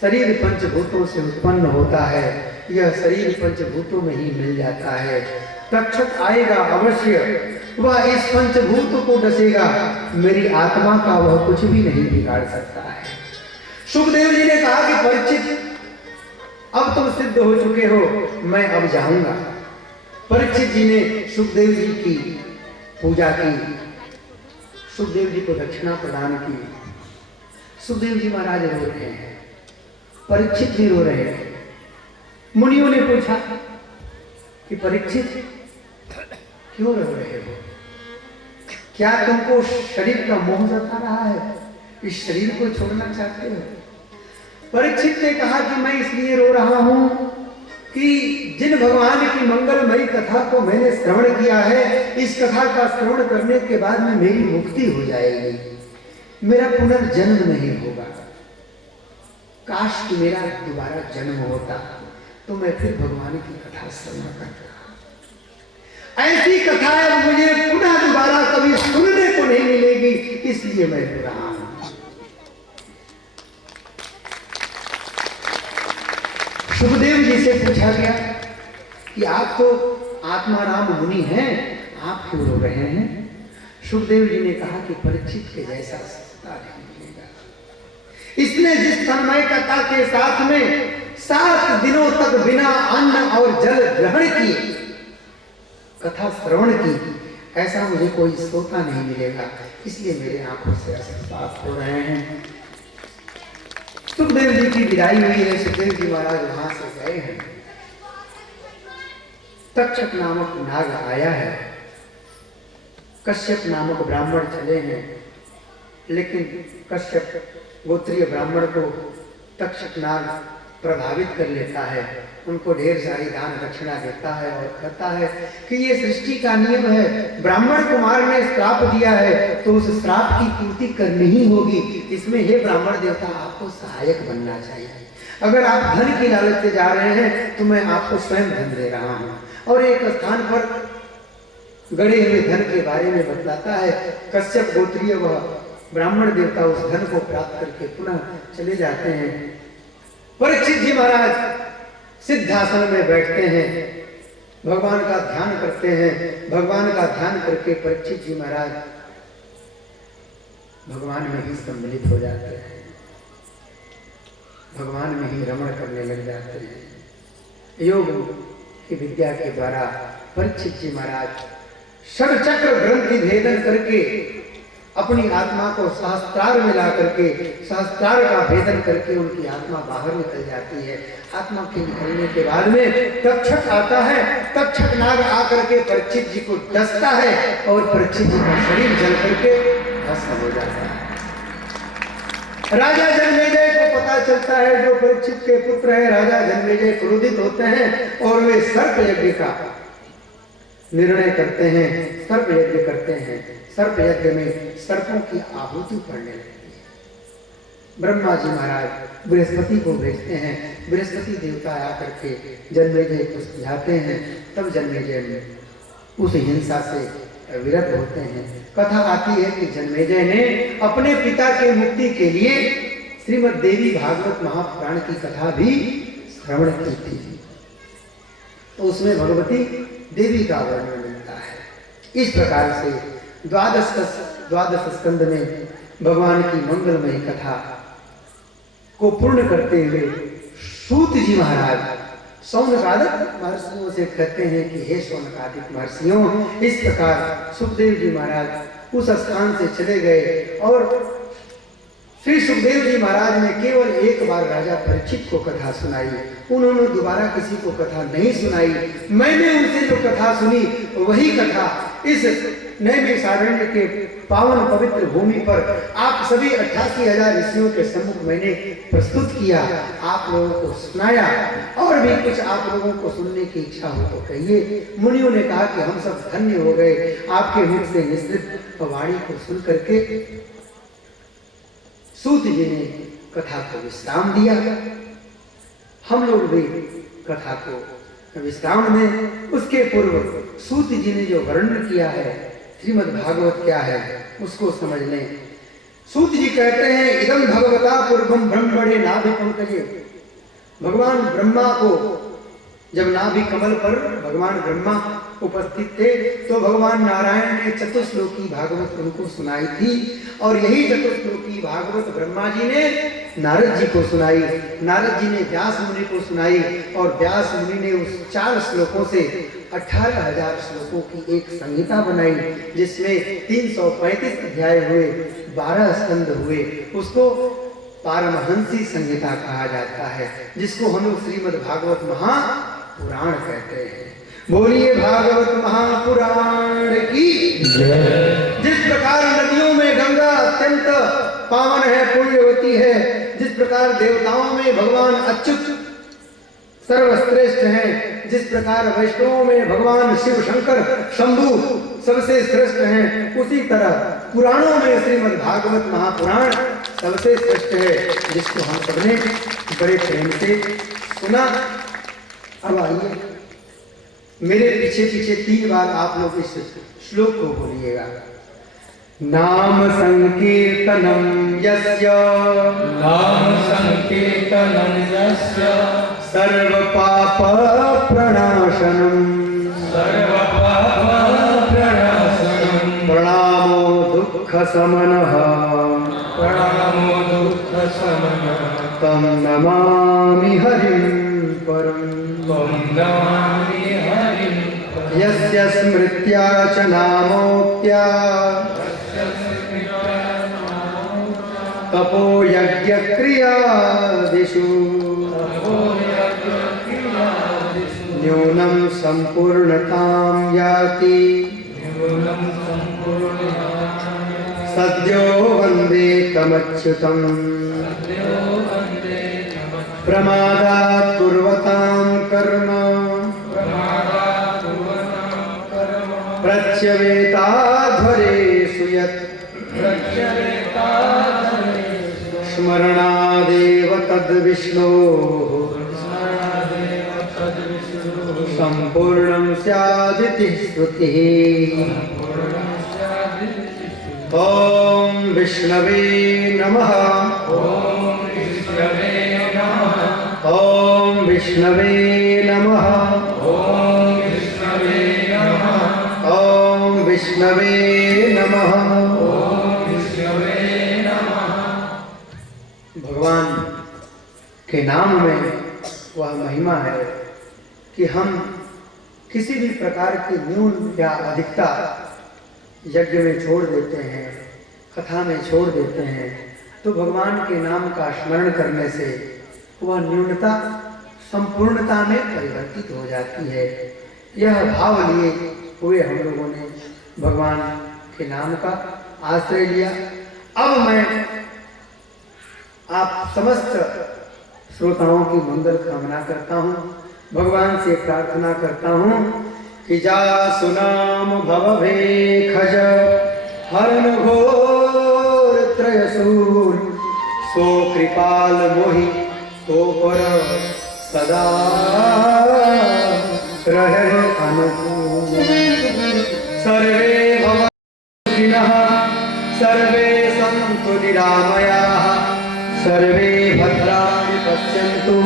शरीर पंचभूतों से उत्पन्न होता है, यह शरीर पंचभूतों में ही मिल जाता है तक्षक आएगा अवश्य, वह इस पंचभूत को डसेगा, मेरी आत्मा का वह कुछ भी नहीं बिगाड़ सकता है। सुखदेव जी ने कहा कि परीक्षित, अब तुम सिद्ध हो चुके हो, मैं अब जाऊंगा। परीक्षित जी ने सुखदेव जी की पूजा की, सुखदेव जी को दक्षिणा प्रदान की। सुखदेव जी महाराज रो रहे हैं, परीक्षित भी रो रहे हैं। मुनियों ने पूछा कि परीक्षित क्यों रो रहे हो? क्या तुमको शरीर का मोह सता रहा है? इस शरीर को छोड़ना चाहते हो? परीक्षित ने कहा कि मैं इसलिए रो रहा हूं कि जिन भगवान की मंगलमयी कथा को मैंने श्रवण किया है, इस कथा का श्रवण करने के बाद में मेरी मुक्ति हो जाएगी, मेरा पुनर्जन्म नहीं होगा। काश कि मेरा दोबारा जन्म होता तो मैं फिर भगवान की कथा श्रवण करता। ऐसी कथा अब मुझे पुनः दोबारा कभी सुनने को नहीं मिलेगी, इसलिए मैं रो रहा हूं। सुखदेव जी से पूछा गया कि आप तो आत्माराम मुनि हैं, आप क्यों रो रहे हैं? सुखदेव जी ने कहा कि परीक्षित के जैसा सत्ता नहीं मिलेगा। इसने जिस तन्मयता के साथ में 7 दिनों तक बिना अन्न और जल ग्रहण किए कथा श्रवण की, ऐसा मुझे कोई श्रोता नहीं मिलेगा, इसलिए मेरे आंखों से अश्रुपात हो रहे हैं। सुखदेव जी की विदाई हुई है, सुखदेव जी महाराज वहां से गए हैं। तक्षक नामक नाग आया है, कश्यप नामक ब्राह्मण चले हैं, लेकिन कश्यप गोत्रीय ब्राह्मण को तक्षक नाग प्रभावित कर लेता है, उनको ढेर सारी दान दक्षिणा देता है और कहता है कि ये सृष्टि का नियम है, ब्राह्मण कुमार ने श्राप दिया है तो उस श्राप की पूर्ति करनी ही होगी। इसमें हे ब्राह्मण देवता, आपको सहायक बनना चाहिए। अगर आप धन की लालच से जा रहे हैं तो मैं आपको स्वयं धन दे रहा हूँ। और एक स्थान पर गड़े हुए धन के बारे में बतलाता है। कश्यप गोत्रीय वह ब्राह्मण देवता उस धन को प्राप्त करके पुनः चले जाते हैं। परीक्षित जी महाराज सिद्धासन में बैठते हैं, भगवान का ध्यान करते हैं। भगवान का ध्यान करके परीक्षित जी महाराज भगवान में ही सम्मिलित हो जाते हैं, भगवान में ही रमण करने लग जाते हैं। योग की विद्या के द्वारा परीक्षित जी महाराज षडचक्र ग्रंथि भेदन करके अपनी आत्मा को सहस्त्रार में ला करके सहस्त्रार का भेदन करके उनकी आत्मा बाहर निकल जाती है। आत्मा के निकलने के बाद में तक्षक आता है। तक्षक नाग आकर के परीक्षित जी को डसता है और परीक्षित जी का शरीर जल करके भस्म हो जाता है। राजा जन्मेजय को पता चलता है, जो परीक्षित के पुत्र है राजा जन्मेजय, क्रोधित होते हैं और वे सर्प यज्ञ का निर्णय करते हैं, सर्प यज्ञ करते हैं। सर्प यज्ञ में सर्पों की आहुति पड़ने लगती है। ब्रह्मा जी महाराज बृहस्पति को भेजते हैं, बृहस्पति देवता आकर के जन्मेजय को समझाते हैं, तब जन्मेजय उस हिंसा से विरत होते हैं। कथा आती है कि जन्मेजय ने अपने पिता के मुक्ति के लिए श्रीमद् देवी भागवत महापुराण की कथा भी श्रवण की थी, तो उसमें भगवती देवी का वर्णन मिलता है। इस प्रकार से द्वादश स्कंद में भगवान की मंगलमयी कथा को पूर्ण करते हुए सूत जी महाराज शौनकादिक महर्षियों से कहते हैं कि हे शौनकादिक महर्षियों, इस प्रकार सुखदेव जी महाराज उस स्थान से चले गए और श्री सुखदेव जी महाराज ने केवल एक बार राजा परीक्षित को कथा सुनाई, उन्होंने दोबारा किसी को कथा नहीं सुनाई। मैंने उनसे जो कथा सुनी वही कथा इस नैमिषारण्य के पावन पवित्र भूमि पर आप सभी 88,000 ऋषियों के सम्मुख मैंने प्रस्तुत किया, आप लोगों को सुनाया। और भी कुछ आप लोगों को सुनने की इच्छा हो तो कहिए। मुनियों ने कहा कि हम सब धन्य हो गए आपके मुख से निश्चित वाणी को सुन करके। सूत जी ने कथा को विश्राम दिया, हम लोग भी कथा को विश्राम में। उसके पूर्व सूत जी ने जो वर्णन किया है श्रीमद् भागवत क्या है उसको समझ लें। सूत जी कहते हैं, इदं भगवता पूर्वम ब्रह्मणे नाभि पंकजे, भगवान ब्रह्मा को जब नाभि कमल पर भगवान ब्रह्मा उपस्थित थे तो भगवान नारायण ने चतुश्लोकी भागवत उनको सुनाई थी और यही चतुश्लोकी भागवत ब्रह्मा जी ने नारद जी को सुनाई, नारद जी ने व्यास मुनि को सुनाई और व्यास मुनि ने उस 4 श्लोकों से 18,000 श्लोकों की एक संहिता बनाई जिसमें 335 अध्याय हुए, 12 स्कंद हुए। उसको पारमहंसी संहिता कहा जाता है, जिसको हम लोग श्रीमद् भागवत महापुराण कहते हैं। बोलिए भागवत महापुराण की जय। जिस प्रकार नदियों में गंगा अत्यंत पावन है, पुण्यवती है, जिस प्रकार देवताओं में भगवान अच्युत सर्वश्रेष्ठ हैं, जिस प्रकार वैष्णवों में भगवान शिव शंकर शंभु सबसे श्रेष्ठ हैं, उसी तरह पुराणों में श्रीमद् भागवत महापुराण सबसे श्रेष्ठ है, जिसको हम सबने बड़े प्रेम से सुना। अब आइए मेरे पीछे पीछे 3 बार आप लोग इस श्लोक को बोलिएगा। नाम संकीर्तनम यस्य, नाम संकीर्तनं यस्य सर्व पाप प्रणाशनम, सर्व पाप प्रणाशनम, प्रणामो दुःख समनः, प्रणामो दुःख शमनः, तं नमामि हरिं परम्। त्वं नमामि हरिं परम्। यस्य स्मृत्या च नामोक्त्या तपो यज्ञ क्रियादिषु न्यूनं संपूर्णतां याति, सद्यो वन्दे तमच्युतम्। प्रमादात् कुर्वतां कर्म प्रच्यवेताध्वरेषु यत् स्मरणादेव तद्विष्णोः सम्पूर्णं स्यादिति श्रुतिः। ॐ विष्णवे नमः, ॐ विष्णवे नमः, ॐ विष्णवे नमः, ॐ विष्णवे नमः, ॐ विष्णवे नमः। ॐ विष्णवे नमः। भगवान के नाम में वह महिमा है कि हम किसी भी प्रकार की न्यून या अधिकता यज्ञ में छोड़ देते हैं, कथा में छोड़ देते हैं, तो भगवान के नाम का स्मरण करने से वह न्यूनता संपूर्णता में परिवर्तित हो जाती है। यह भाव लिए हुए हम लोगों ने भगवान के नाम का आश्रय लिया। अब मैं आप समस्त श्रोताओं की मंगल कामना करता हूँ, भगवान से प्रार्थना करता हूँ कि जा सुनाम भव भेखज हरण घोर त्रयसूर, सो कृपाल मोहि तो पर सदा रहे अनुकूल। सर्वे भवन्तिनः सर्वे सन्तु निरामयाः, सर्वे भद्राणि पश्यन्तु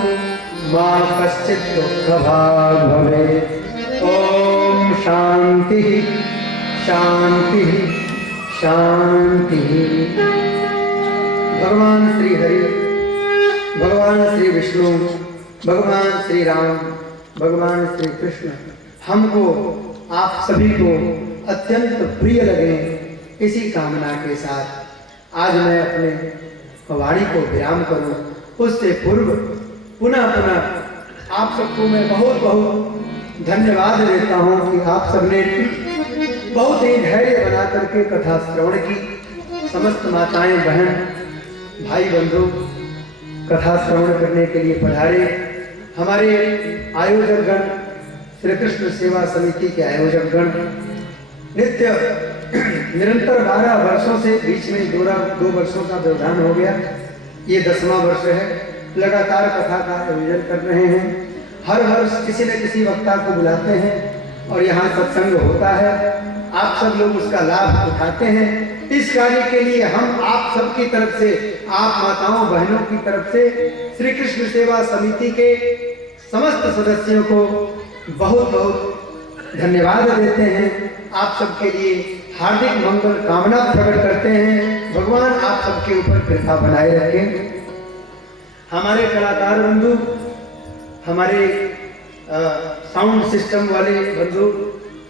मा कश्चित् दुःखभाग् भवेत्। ॐ शांति शांति शांति। भगवान श्री हरि, भगवान श्री विष्णु, भगवान श्री राम, भगवान श्री कृष्ण हमको आप सभी को अत्यंत प्रिय लगे, इसी कामना के साथ आज मैं अपने वाणी को विराम करूं। उससे पूर्व पुनः पुनः आप सबको मैं बहुत बहुत धन्यवाद देता हूं कि आप सबने बहुत ही धैर्य बना करके कथा श्रवण की। समस्त माताएं बहन भाई बंधु कथा श्रवण करने के लिए पधारे। हमारे आयोजक गण, श्री कृष्ण सेवा समिति के आयोजक गण नित्य निरंतर 12 वर्षों से, बीच में 2 वर्षों का व्यवधान हो गया, ये 10वां वर्ष है, लगातार कथा का आयोजन कर रहे हैं। हर वर्ष किसी न किसी वक्ता को बुलाते हैं और यहाँ सत्संग होता है। आप सब लोग उसका लाभ उठाते हैं। इस कार्य के लिए हम आप सबकी तरफ से, आप माताओं बहनों की तरफ से श्री कृष्ण सेवा समिति के समस्त सदस्यों को बहुत बहुत धन्यवाद देते हैं। आप सबके लिए हार्दिक मंगल कामना प्रकट करते हैं। भगवान आप सबके ऊपर कृपा बनाए रखें। हमारे कलाकार बंधु, हमारे साउंड सिस्टम वाले बंधु,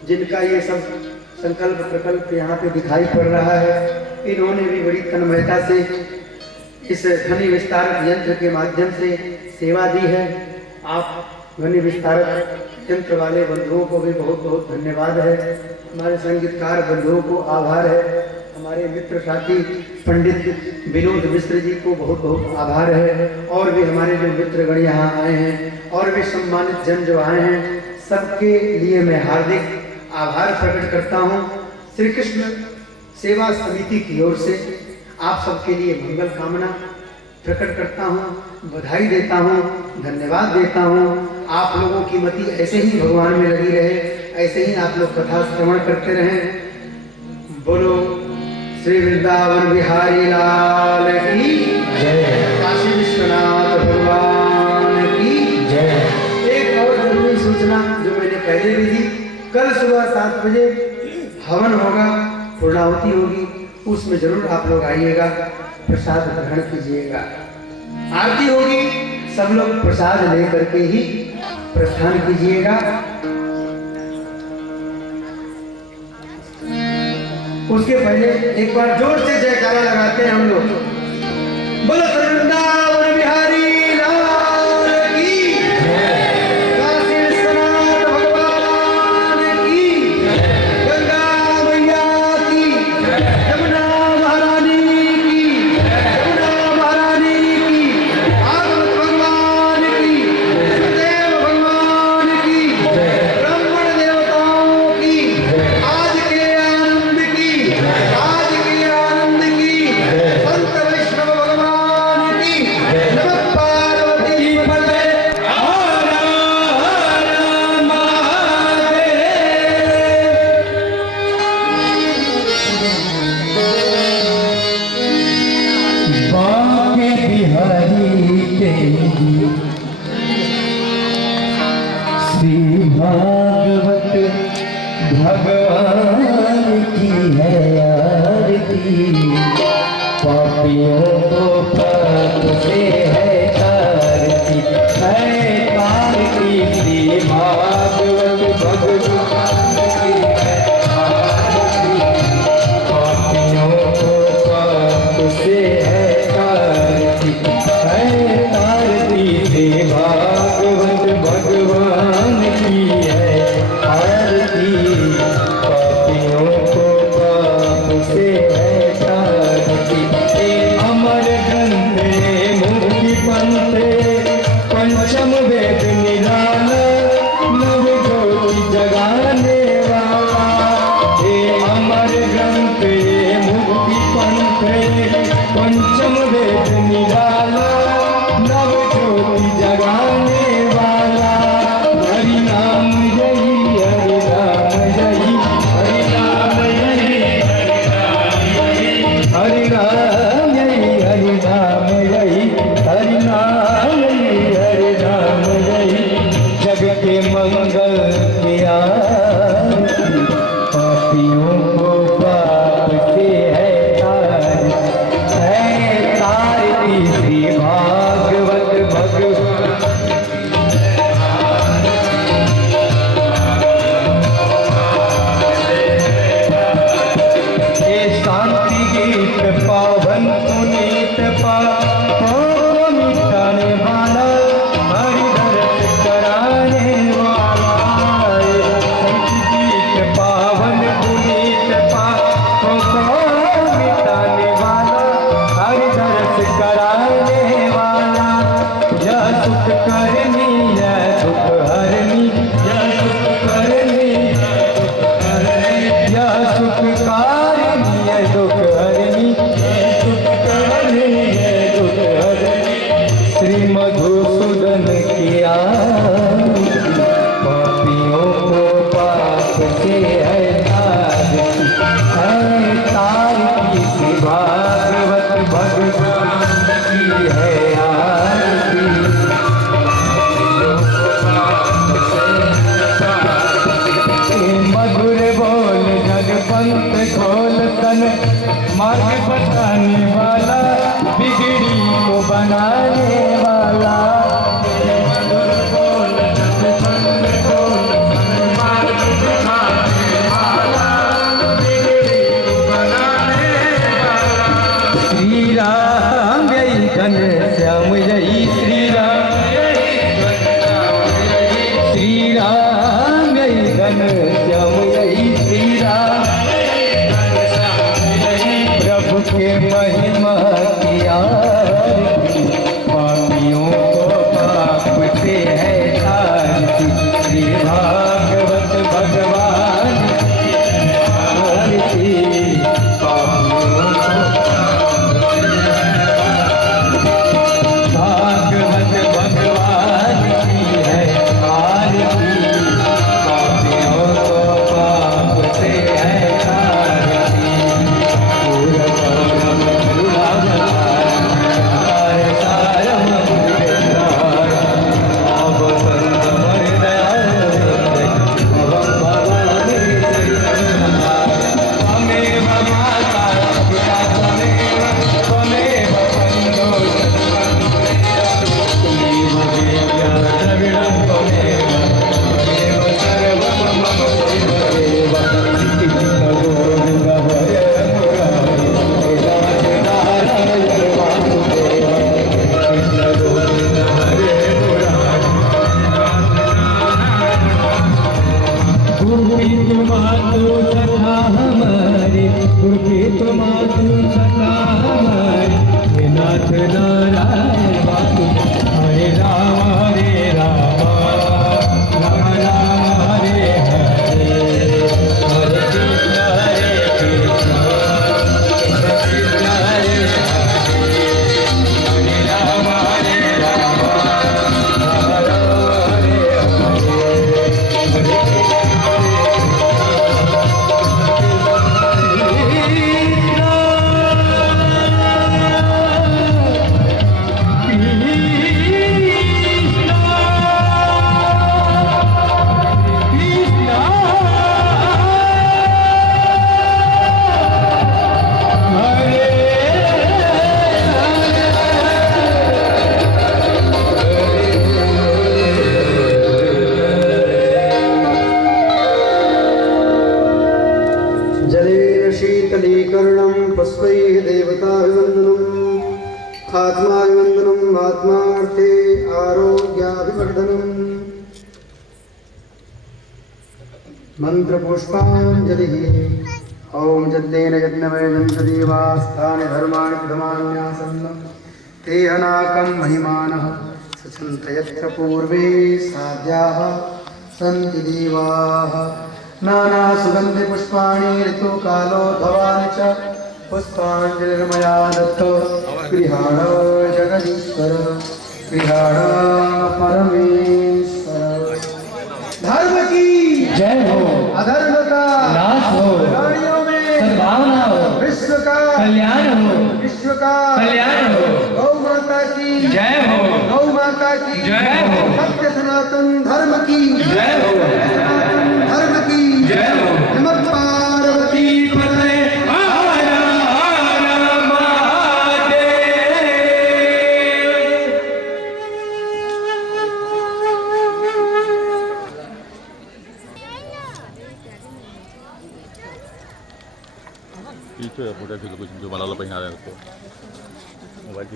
जिनका ये सब संकल्प प्रकल्प यहाँ पे दिखाई पड़ रहा है, इन्होंने भी बड़ी तन्मयता से इस ध्वनि विस्तारक यंत्र के माध्यम से सेवा दी है। आप ध्वनि विस्तारक यंत्र वाले बंधुओं को भी बहुत बहुत धन्यवाद है। हमारे संगीतकार बंधुओं को आभार है। हमारे मित्र साथी पंडित विनोद मिश्र जी को बहुत बहुत आभार है। और भी हमारे जो मित्रगण यहाँ आए हैं और भी सम्मानित जन जो आए हैं, सबके लिए मैं हार्दिक आभार प्रकट करता हूँ। श्री कृष्ण सेवा समिति की ओर से आप सबके लिए मंगल कामना प्रकट करता हूँ, बधाई देता हूँ, धन्यवाद देता हूँ। आप लोगों की मति ऐसे ही भगवान में लगी रहे, ऐसे ही आप लोग कथा श्रवण करते रहें। बोलो श्री वृंदावन बिहारी लाल की जय, काशी विश्वनाथ भगवान की जय। एक और जरूरी सूचना जो मैंने पहले भी दी, कल सुबह 7 बजे हवन होगा, पूर्णाहुति होगी, उसमें जरूर आप लोग आइएगा, प्रसाद ग्रहण कीजिएगा। आरती होगी, सब लोग प्रसाद लेकर के ही प्रस्थान कीजिएगा। उसके पहले एक बार जोर से जयकारा लगाते हैं हम लोग। बोलो वृंदावन बिहारी लाल की, काशी विश्वनाथ भगवान की, गंगा मैया की, यमुना महारानी की, यमुना महारानी की, भागवत भगवान की, सुखदेव भगवान की, ब्राह्मण देवताओं की, आज के आनंद की, आज के आनंद की, संत वैष्णव भगवान की, नमः पार्वती पते। बाके बिहारी तेरी श्री भागवत भगवान की है आरती। पापियों को पाप से है तारती, है तारती। श्री भागवत भगवान की है आरती। पापियों को पाप से है तारती, है तारती। श्री भागवत भगवान की है आरती। पापियों को पाप से है तारती। ये अमर ग्रंथ मुक्ति पंथ, पंचम वेद निराला, नव ज्योति जगाने वाला। ये अमर ग्रंथ मुक्ति पंथ, पंचम वेद निराला, नव ज्योति जगाने वाला। हरि नाम यही, हरि नाम यही, हरि नाम यही, हरि नाम यही, हरि नाम यही, हरि नाम यही, हरि नाम यही। जग के मंगल की आरती, पापियों को पाप से है तारती, है तारती। श्री भागवत भगवान ये शांति गीत पावन पुनीत पापों को मिटाने वाला, हरि दर्श कराने वाला। शांति गीत पावन पुनीत पापों को मिटाने वाला, हरि दर्श कराने वाला। यह सुख करनी, यह सुख हरनी, यह सुख करनी, यह सुख कारणी, यह दुख हरनी, यह सुख करनी, यह दुख हरनी। श्री मधुसूदन की आरती, पापियों को पाप से है तारती, है तारती। श्री भागवत भगवान की है आरती। आयुरारोग्याभिवर्धनम् मन्त्रपुष्पाञ्जलिः ॐ यज्ञेन यज्ञमेनं च देवास्तानि धर्माणि प्रथमान्यासन् ते अनाकं महिमानः सचन्तयत्र पूर्वे साध्याः सन्ति देवाः नानासुगन्धिपुष्पाणि ऋतुकालोद्भवानि च पुष्पाञ्जलिर्मया दत्तो गृहाण जगदीश्वर गृहाण परमेश्वर। धर्म की जय हो, अधर्म का नाश हो, प्राणियों में सद्भावना हो, विश्व का कल्याण हो, विश्व का कल्याण हो, गौ माता की जय हो, गौ माता की जय हो, सत्य सनातन धर्म की जय हो, सनातन धर्म की जय हो। नमः पार्वती पते हर हर महादेव। पीछे मोठ्या ठिकाणी मला पहिला आला मोबाईल